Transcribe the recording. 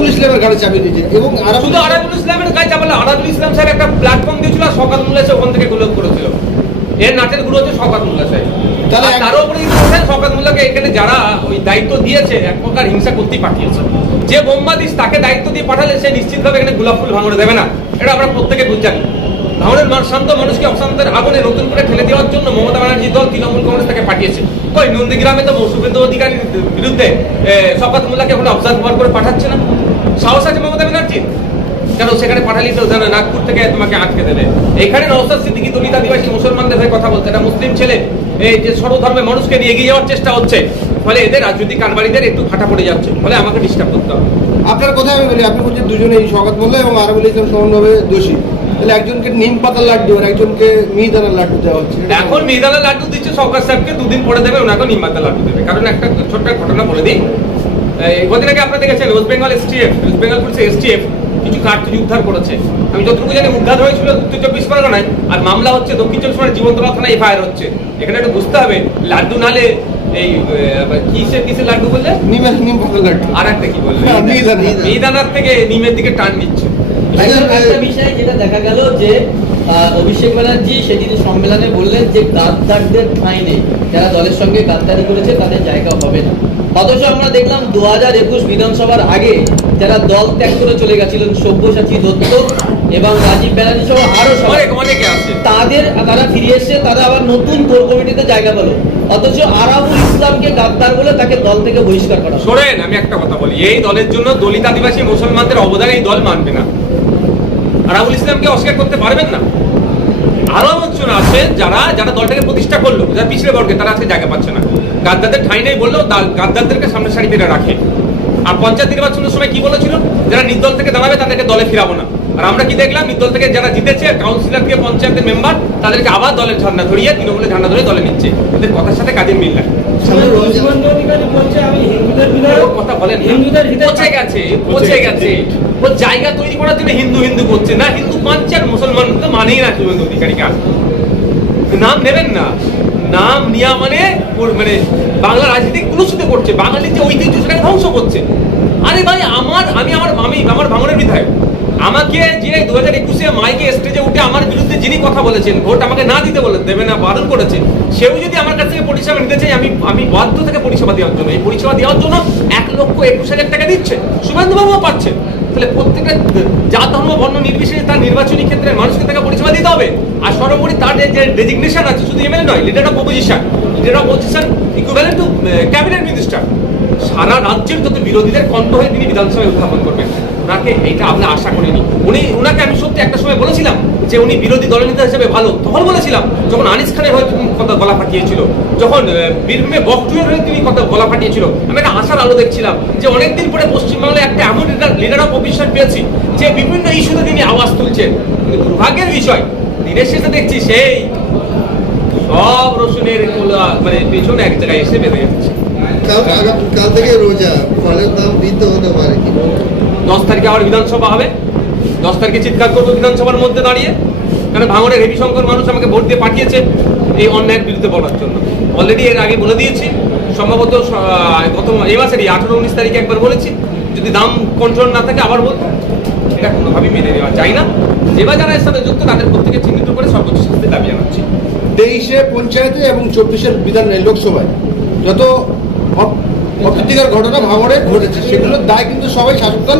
আরাবুল ইসলামের গাড়ি চাবি দিয়েছে এবং শুধু আরাবুল ইসলামের গায়ে চাপালে আরাবুল ইসলাম সাহেব একটা প্ল্যাটফর্ম দিয়েছিল আর শওকত মোল্লা এসে ওখান থেকে গোলক করেছিল। এর নাটের গুরু হচ্ছে শওকত মোল্লা সাহেব। তার উপরে শওকত মোল্লাকে এখানে যারা ওই দায়িত্ব দিয়েছে এক প্রকার হিংসা করতেই পাঠিয়েছে। যে বোমবাদিস তাকে দায়িত্ব দিয়ে পাঠালে সে নিশ্চিতভাবে এখানে গোলাপ ফুল ভাঙড়ে দেবে না, এটা আমরা প্রত্যেকে বুঝছি। ভাঙড়ের শান্ত মানুষকে অশান্তের আগুনে নতুন করে ঠেলে দেওয়ার জন্য মমতা ব্যানার্জি দল তৃণমূল কংগ্রেস তাকে পাঠিয়েছে। কই নন্দীগ্রামে তো শুভেন্দু অধিকারীর বিরুদ্ধে শওকত মোল্লাকে এখন অবজারভার করে পাঠাচ্ছে না? সাহস আছে মমতা ব্যানার্জির? কেন সেখানে পাঠালি তো জানো নাগপুর থেকে তোমাকে আটকে দেবে। এখানে নওশাদ সিদ্দিকী দলিত আদিবাসী মুসলমানদের হয়ে কথা বলছে, এটা মুসলিম ছেলে, এই যে সর্বধর্মের মানুষকে নিয়ে এগিয়ে যাওয়ার চেষ্টা হচ্ছে, ফলে এদের রাজনৈতিক কারবারিদের একটু ফাটা পড়ে যাচ্ছে, ফলে আমাকে ডিস্টার্ব করতে হবে। আপনার কথা আমি বলি, আপনি বলছেন দুজনে শওকত মোল্লা এবং আরাবুল ইসলাম সমানভাবে দোষী, তাহলে একজনকে নিম পাতার লাড্ডু আর একজনকে মিহিদানার লাড্ডু দেওয়া হচ্ছে। এখন মিহিদানার লাড্ডু দিচ্ছে শওকত সাহেবকে, দুদিন পরে দেবে ওনাকে নিম পাতার লাড্ডু দেবে। কারণ একটা ছোট্ট ঘটনা বলে দিই, কদিন আগে আপনারা দেখেছেন West Bengal STF, West Bengal পুলিশের এসটিএফ কিছু কার্তুজ উদ্ধার করেছে। আমি যতটুকু জানি উদ্ধার হয়েছিল উত্তর 24 পরগনায়, আর মামলা হচ্ছে দক্ষিণ 24 পরগনার জীবন্তলা থানায় এফআইআর হচ্ছে। এখানে একটু বুঝতে হবে, লাড্ডু নালে এই কিসের লাড্ডু বললে? নিম পাতার লাড্ডু। আর একটা কি বললে? মিহিদানার থেকে নিমের দিকে টান নিচ্ছে। একটা বিষয় যেটা দেখা গেল যে অভিষেক ব্যানার্জি সেদিন সম্মেলনে বললেন যে গাদ্দারদের ঠাঁই নেই, যারা দলের সঙ্গে গাদ্দারি করেছে তাদের জায়গা হবে না। অথচ আমরা দেখলাম 2021 বিধানসভার আগে যারা দল ত্যাগ করে চলে গেছিলেন, সব্যসাচী দত্ত এবং রাজীব ব্যানার্জি সহ আরো অনেকে আছে, তারা ফিরে এসে তারা আবার নতুন কোর কমিটিতে জায়গা পেল। অথচ আরাবুল ইসলামকে গাদ্দার বলে তাকে দল থেকে বহিষ্কার করা। শোনেন, আমি একটা কথা বলি, এই দলের জন্য দলিত আদিবাসী মুসলমানদের অবদান এই দল মানবে না। আরাবুল ইসলামকে অস্বীকার করতে পারবেন না। আরো একজন আছে যারা যারা দলটাকে প্রতিষ্ঠা করলো, যারা পিছড়ে বর্গে, তারা আজকে জায়গা পাচ্ছে না। গাদ্দারদের ঠাঁই নেই বললেও গাদ্দারদেরকে সামনে সারিতে রাখে। আর পঞ্চায়েত নির্বাচনের সময় কি বলেছিল? যারা নির্দল থেকে দাঁড়াবে তাদেরকে দলে ফিরাবো না। আর আমরা কি দেখলাম? নির্দল থেকে যারা জিতেছে, কাউন্সিলর থেকে পঞ্চায়েতের মেম্বার, তাদেরকে আবার দলের ঝান্ডা ধরিয়ে তৃণমূলের ঝান্ডা ধরে দলে নিচ্ছে। ওদের কথার সাথে কাজের মিল নাই। কথা বলেন, পচে গেছে। ও জায়গা তৈরি করার জন্য হিন্দু হিন্দু করছে না, হিন্দু মানছে আর মুসলমান তো মানেই না। শুভেন্দু অধিকারীকে নাম নেবেন না, নাম নেওয়া মানে বাংলা রাজনীতি কুলুষিত করছে, বাঙালির যে ঐতিহ্য সেটাকে ধ্বংস করছে। আরে ভাই, আমি আমার ভাঙনের বিধায়ক, আমাকে যে 2021-এ মাইকে স্টেজে উঠে আমার বিরুদ্ধে যিনি কথা বলেছেন, ভোট আমাকে না দিতে দেবে না বারণ করেছে, সেও যদি আমার কাছ থেকে পরিষেবা নিতে চাই, আমি বাধ্য থেকে পরিষেবা দেওয়ার জন্য, এই পরিষেবা দেওয়ার জন্য 1,21,000 টাকা দিচ্ছে, শুভেন্দুবাবুও পাচ্ছে। তাহলে প্রত্যেকটা জাত ধর্ম বর্ণ নির্বিশেষে তার নির্বাচনী ক্ষেত্রে মানুষকে তাকে পরিষেবা দিতে হবে। আর সর্বোপরি তার যে ডেজিগনেশন আছে, শুধু এমএলএ নয়, leader of opposition equivalent to cabinet minister. সারা রাজ্যের যত বিরোধীদের কণ্ঠ হয়ে তিনি বিধানসভায় উত্থাপন করবেন। ওনাকে এইটা আমরা আশা করিনি। ওনাকে আমি সত্যি একটা সময় বলেছিলাম যে উনি বিরোধী দলনেতা হিসেবে ভালো, তখন বলেছিলাম যখন আনিস খানের হয়ে কথা গলা ফাটিয়েছিল, যখন বীরভূমে বকটুয়ের হয়ে তিনি কথা গলা ফাটিয়েছিল, আমি একটা আশার আলো দেখছিলাম যে অনেকদিন পরে পশ্চিমবাংলায় একটা এমন লিডার অফ অপোজিশন পেয়েছি যে বিভিন্ন ইস্যুতে তিনি আওয়াজ তুলছেন। দুর্ভাগ্যের বিষয়, দিনের শেষে দেখছি সেই সব রসুনের পেছনে এক জায়গায় এসে বেঁধে যাচ্ছে। কাল থেকে রোজা, ফলের দাম বৃদ্ধি হতে পারে কি? 10 তারিখে আবার বিধানসভা হবে, 10 তারিখে চিৎকার করবো বিধানসভার মধ্যে দাঁড়িয়ে, কারণ ভাঙড়ের হেভি সংখ্যক মানুষ আমাকে ভোট দিয়ে পাঠিয়েছে এই অন্যায়ের বিরুদ্ধে বলার জন্য। অলরেডি এর আগে বলে দিয়েছি, সম্ভবত গত এই মাসেরই 18-19 তারিখে একবার বলেছি, যদি দাম কন্ট্রোল না থাকে আবার বলবো। এটা কোনোভাবেই মেনে নেওয়া যায় না। যেবার যারা এর সাথে যুক্ত তাদের প্রত্যেকে চিহ্নিত করে সর্বোচ্চ শাস্তির দাবি জানাচ্ছি। 23-এ পঞ্চায়েতে এবং 24-এর লোকসভায় যত অপ্রীতিকর ঘটনা ভাঙড়ে ঘটেছে, সেগুলোর দায় কিন্তু সবাই শাসক দল